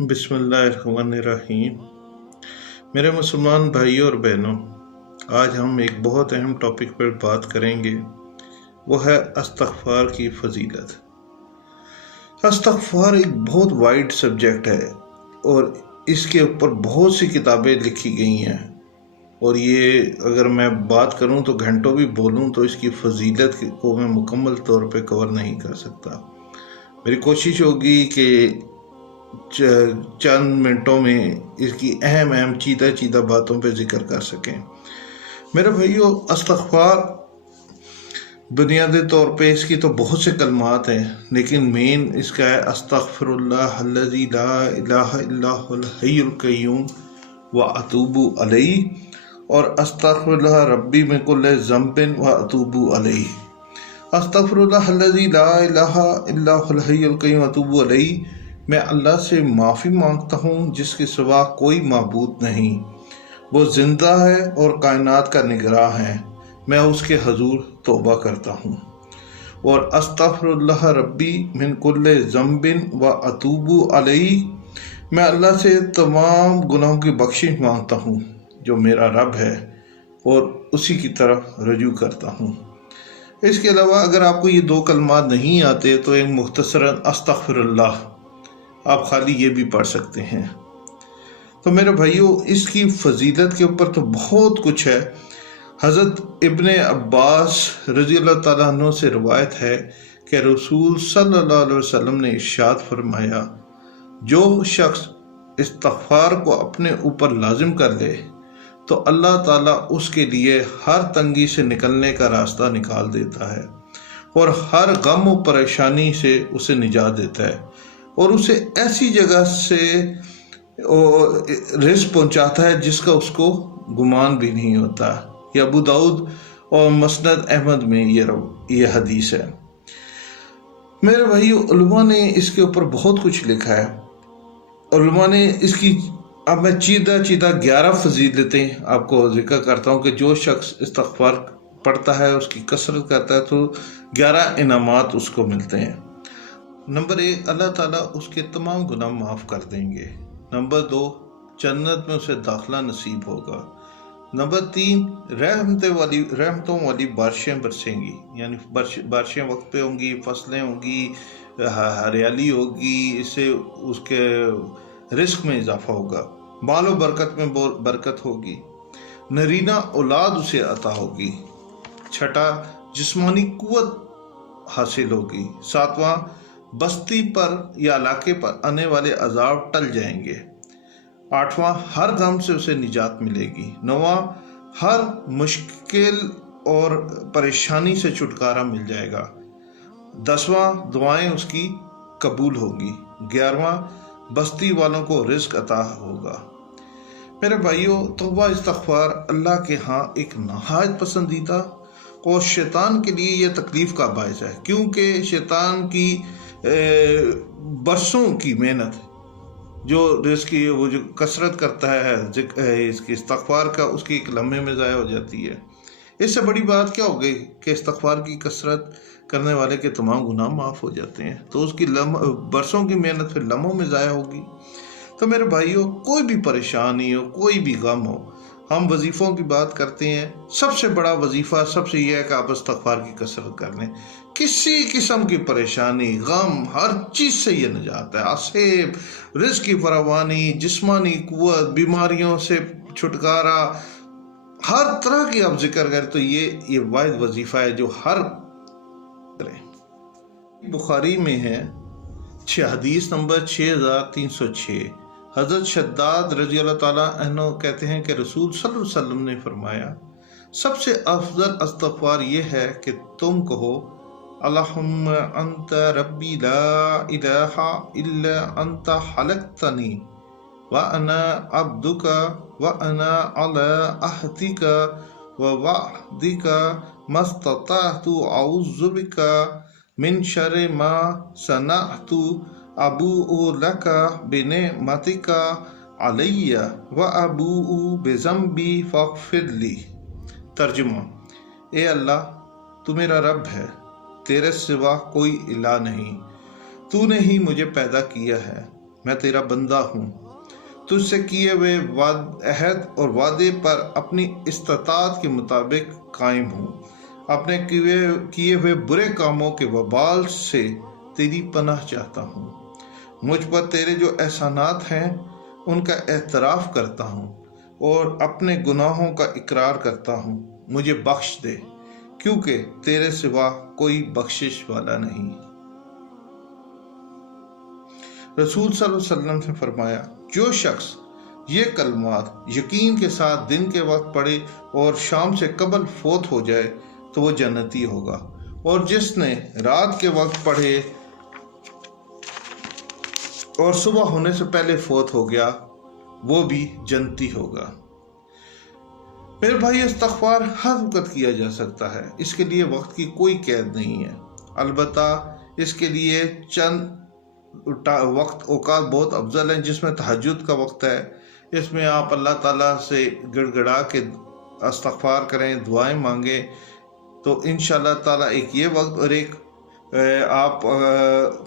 बिस्मिल्लाहिर्रहमानिर्रहीम। मेरे मुसलमान भाइयों और बहनों, आज हम एक बहुत अहम टॉपिक पर बात करेंगे। वो है इस्तग़फ़ार की फजीलत। इस्तग़फ़ार एक बहुत वाइड सब्जेक्ट है और इसके ऊपर बहुत सी किताबें लिखी गई हैं, और ये अगर मैं बात करूं तो घंटों भी बोलूं तो इसकी फजीलत को मैं मुकम्मल तौर पे कवर नहीं कर सकता। मेरी कोशिश होगी कि चंद मिनटों में इसकी अहम चीदा बातों पे जिक्र कर सकें। मेरे भाइयों, इस्तग़फ़ार बुनियादी तौर पे इसकी तो बहुत से कलमात हैं, लेकिन मेन इसका है अस्तग़फ़िरुल्लाह अल्लज़ी ला इलाहा इल्ला हुवल हय्युल क़य्यूम व अतूबु अलैहि, और अस्तग़फ़िरुल्लाह रब्बी मिन कुल्लि ज़ंबिन व अतूबु अलैहि। अस्तग़फ़िरुल्लाह अल्लज़ी ला इलाहा इल्ला हुवल हय्युल क़य्यूम व अतूबु अलैहि, मैं अल्लाह से माफ़ी मांगता हूँ जिसके सिवा कोई माबूद नहीं, वो ज़िंदा है और कायनात का निगरां है, मैं उसके हजूर तौबा करता हूँ। और अस्तग़फ़िरुल्लाह रब्बी मिन कुल्लि ज़ंबिन व अतूबु अलैहि, मैं अल्लाह से तमाम गुनाहों की बख्शिश मांगता हूँ जो मेरा रब है, और उसी की तरफ रजू करता हूँ। इसके अलावा अगर आपको ये दो कलमात नहीं आते तो एक मुख्तसरन अस्तग़फ़िरुल्लाह आप खाली ये भी पढ़ सकते हैं। तो मेरे भाइयों, इसकी फजीलत के ऊपर तो बहुत कुछ है। हज़रत इब्ने अब्बास रज़ियल्लाहु ताला अन्हु से रिवायत है कि रसूल सल्लल्लाहु अलैहि वसल्लम ने इरशाद फरमाया, जो शख्स इस्तग़फ़ार को अपने ऊपर लाजिम कर ले तो अल्लाह ताला उसके लिए हर तंगी से निकलने का रास्ता निकाल देता है और हर गम और परेशानी से उसे निजात देता है, और उसे ऐसी जगह से रिज़्क़ पहुंचाता है जिसका उसको गुमान भी नहीं होता। ये अबू दाऊद और मसनद अहमद में ये हदीस है। मेरे भाइयों, उलमा ने इसके ऊपर बहुत कुछ लिखा है। उलमा ने इसकी, अब मैं चीदा 11 फजीलतें आपको जिक्र करता हूँ कि जो शख्स इस्तग़फ़ार पढ़ता है, उसकी कसरत करता है, तो 11 इनामात उसको मिलते हैं। नंबर 1, अल्लाह ताला उसके तमाम गुनाह माफ़ कर देंगे। नंबर 2, जन्नत में उसे दाखिला नसीब होगा। नंबर 3, रहमतों वाली बारिशें बरसेंगी, यानी बारिशें वक्त पे होंगी, फसलें होंगी, हरियाली होगी, इससे उसके रिस्क में इजाफा होगा, माल और बरकत में बरकत होगी, नरीना औलाद उसे अता होगी। छठा, जिस्मानी कुव्वत हासिल होगी। सातवां, बस्ती पर या इलाके पर आने वाले अजाब टल जाएंगे। आठवां, हर गम से उसे निजात मिलेगी। नौवां, हर मुश्किल और परेशानी से छुटकारा मिल जाएगा। 10वां, दुआएं उसकी कबूल होगी। 11वां, बस्ती वालों को रिज़्क़ अता होगा। मेरे भाइयों, तौबा इस्तग़फ़ार अल्लाह के यहाँ एक नहायत पसंदीदा और शैतान के लिए यह तकलीफ़ का बायस है, क्योंकि शैतान की बरसों की मेहनत जो रिज़्क़ की वो जो कसरत करता है इसकी इस्तग़फ़ार का, उसकी एक लम्हे में ज़ाया हो जाती है। इससे बड़ी बात क्या हो गई कि इस्तग़फ़ार की कसरत करने वाले के तमाम गुनाह माफ़ हो जाते हैं, तो उसकी बरसों की मेहनत फिर लम्हों में ज़ाया होगी। तो मेरे भाइयों, कोई भी परेशानी हो, कोई भी गम हो, हम वजीफ़ों की बात करते हैं, सबसे बड़ा वजीफ़ा सबसे यह है कि आप इस्तग़फ़ार की कसरत कर लें। किसी किस्म की परेशानी, गम, हर चीज़ से ये निजात है। आसेब, रिज़्क़ की फरावानी, जिस्मानी कुव्वत, बीमारियों से छुटकारा, हर तरह की आप जिक्र करें तो ये वाहिद वजीफ़ा है जो हर करें। बुखारी में है हदीस नंबर 6306, हज़रत शद्दाद रज़ियल्लाहु ताला अन्हु कहते हैं कि रसूल सल्लल्लाहु अलैहि वसल्लम ने फरमाया, सबसे अफजल इस्तग़फ़ार ये है कि तुम कहो, अल्लाहुम्मा अंता रब्बी ला इलाहा इल्ला अंता खलक़तनी व अना अब्दुका व अना अला अहदिका व वअदिका मस्तताअतु अऊज़ु बिका मिन शर्रि मा सनअतु अबूउ लका बिनिअमतिका अलैया व अबूउ बिज़ंबी फ़ग़फ़िरली। तर्जुमा, ए अल्लाह, तू मेरा रब है, तेरे सिवा कोई इलाह नहीं, तूने ही मुझे पैदा किया है, मैं तेरा बंदा हूँ, तुझसे किए हुए अहद और वादे पर अपनी इस्तात के मुताबिक कायम हूँ। अपने किए हुए बुरे कामों के वबाल से तेरी पनाह चाहता हूँ। मुझ पर तेरे जो एहसानात हैं उनका एतराफ़ करता हूँ और अपने गुनाहों का इकरार करता हूँ। मुझे बख्श दे, क्योंकि तेरे सिवा कोई बख्शिश वाला नहीं। रसूल सल्लल्लाहु अलैहि वसल्लम ने फरमाया, जो शख्स ये कलमात यकीन के साथ दिन के वक्त पढ़े और शाम से कबल फोत हो जाए तो वो जन्नती होगा, और जिसने रात के वक्त पढ़े और सुबह होने से पहले फोत हो गया वो भी जन्नती होगा। मेरे भाई, इस्तिग़फ़ार हर वक्त किया जा सकता है, इसके लिए वक्त की कोई कैद नहीं है। अलबत्ता इसके लिए चंद वक्त औकात बहुत अफजल हैं, जिसमें तहज्जुद का वक्त है। इसमें आप अल्लाह ताला से गिड़गिड़ा के इस्तिग़फ़ार करें, दुआएं मांगें, तो इंशाअल्लाह ताला एक ये वक्त और एक आप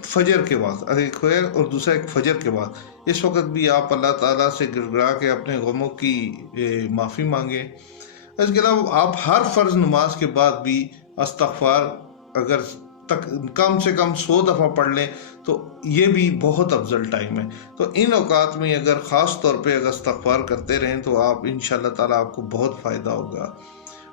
फजर के बाद, एक खैर और दूसरा एक फजर के बाद, इस वक्त भी आप अल्लाह ताला से गिड़गिड़ा के अपने गमों की माफ़ी मांगें। इसके अलावा आप हर फ़र्ज़ नमाज के बाद भी इस्तिग़फ़ार अगर कम से कम 100 दफ़ा पढ़ लें तो ये भी बहुत अफजल टाइम है। तो इन औकात में अगर ख़ास तौर पे अगर इस्तिग़फ़ार करते रहें तो आप इंशाअल्लाह ताला आपको बहुत फ़ायदा होगा।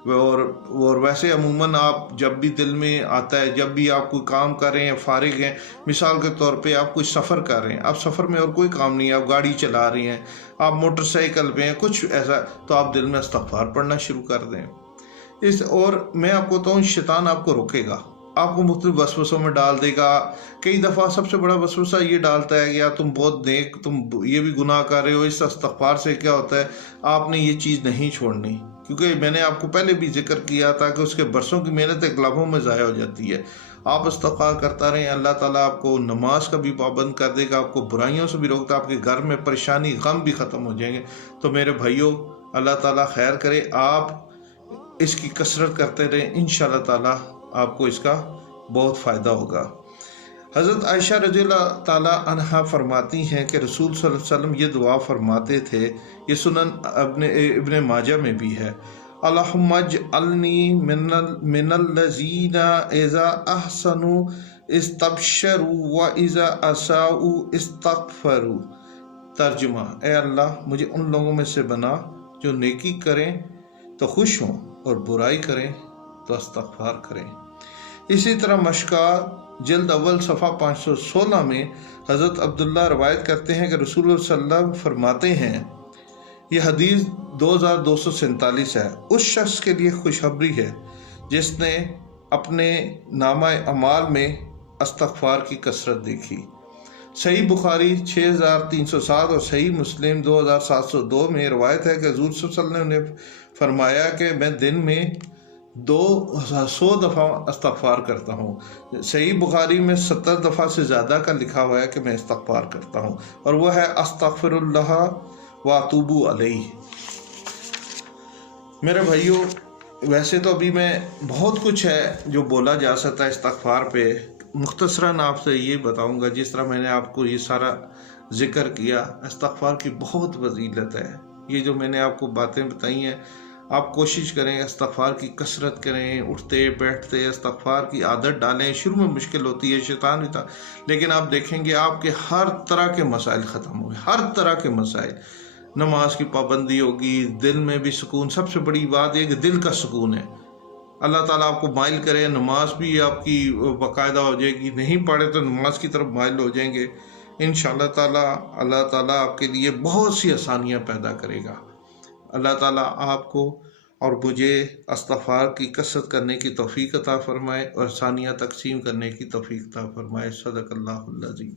और वैसे अमूमन आप जब भी दिल में आता है, जब भी आप कोई काम कर रहे हैं, फारिग हैं, मिसाल के तौर पे आप कोई सफ़र कर रहे हैं, आप सफ़र में और कोई काम नहीं है, आप गाड़ी चला रही हैं, आप मोटरसाइकिल पे हैं, कुछ ऐसा, तो आप दिल में इस्तिग़फ़ार पढ़ना शुरू कर दें। और मैं आपको बताऊँ, शैतान आपको रोकेगा, आपको मुख्तलिफ वसवसों में डाल देगा। कई दफ़ा सबसे बड़ा वसवसा ये डालता है कि यार तुम बहुत नेक, तुम ये भी गुनाह कर रहे हो। इस इस्तिग़फ़ार से क्या होता है, आपने ये चीज़ नहीं छोड़नी, क्योंकि मैंने आपको पहले भी जिक्र किया था कि उसके बरसों की मेहनत एक लम्हों में ज़ाया हो जाती है। आप इस्तिग़फ़ार करता रहें, अल्लाह ताला आपको नमाज का भी पाबंद कर देगा, आपको बुराइयों से भी रोकता, आपके घर में परेशानी गम भी ख़त्म हो जाएंगे। तो मेरे भाइयों, अल्लाह ताला खैर करे, आप इसकी कसरत करते रहें, इंशाअल्लाह ताला आपको इसका बहुत फ़ायदा होगा। हज़रत आयशा रज़ियल्लाहु ताला अन्हा फरमाती हैं कि रसूल सल्लल्लाहु अलैहि वसल्लम ये दुआ फरमाते थे, ये सुनन इब्ने माजा में भी है, अल्लाहुम्मा अजअलनी मिनल्लज़ीना इज़ा अहसनु इस्तबशरू व इज़ा असाउ इस्तग़फ़रू। तर्जुमा, ए अल्लाह, मुझे उन लोगों में से बना जो नेकी करें तो खुश हों और बुराई करें तो इस्तग़फ़ार करें। इसी तरह मशकात जल्द अव्वल सफ़ा 516 में हज़रत अब्दुल्ला रवायत करते हैं कि रसूल सल्लल्लाहु अलैहि वसल्लम फरमाते हैं, यह हदीस 2247 है, उस शख्स के लिए खुशखबरी है जिसने अपने नामा अमाल में इस्तिग़फ़ार की कसरत देखी। सही बुखारी 6307 और सही मुस्लिम 2702 में रवायत है कि हुज़ूर सल्लल्लाहु अलैहि वसल्लम ने फरमाया कि मैं दिन में 100 दफ़ा इस्तिग़फ़ार करता हूँ। सही बुखारी में 70 दफ़ा से ज़्यादा का लिखा हुआ है कि मैं इस्तिग़फ़ार करता हूँ, और वह है अस्तग़फ़िरुल्लाह व अतूबु अलैहि। मेरे भाइयों, वैसे तो अभी मैं बहुत कुछ है जो बोला जा सकता है इस्तिग़फ़ार पे, मुख्तसरन आपसे ये बताऊँगा। जिस तरह मैंने आपको ये सारा ज़िक्र किया, इस्तिग़फ़ार की बहुत फजीलत है। ये जो मैंने आपको बातें बताई हैं, आप कोशिश करें, इस्तिग़फ़ार की कसरत करें, उठते बैठते इस्तिग़फ़ार की आदत डालें। शुरू में मुश्किल होती है, शैतान भी था, लेकिन आप देखेंगे आपके हर तरह के मसाइल ख़त्म होंगे, हर तरह के मसाइल। नमाज की पाबंदी होगी, दिल में भी सुकून, सबसे बड़ी बात यह कि दिल का सुकून है। अल्लाह ताला आपको माइल करे, नमाज भी आपकी बाकायदा हो जाएगी, नहीं पढ़े तो नमाज की तरफ माइल हो जाएंगे। इंशाअल्लाह ताला अल्लाह ताला आपके लिए बहुत सी आसानियाँ पैदा करेगा। अल्लाह ताला आपको और मुझे इस्तिग़फ़ार की कसरत करने की तौफ़ीक़ अता फ़रमाए और आसानियाँ तक़सीम करने की तौफ़ीक़ अता फ़रमाए। सदक़ल्लाहुल अज़ीम।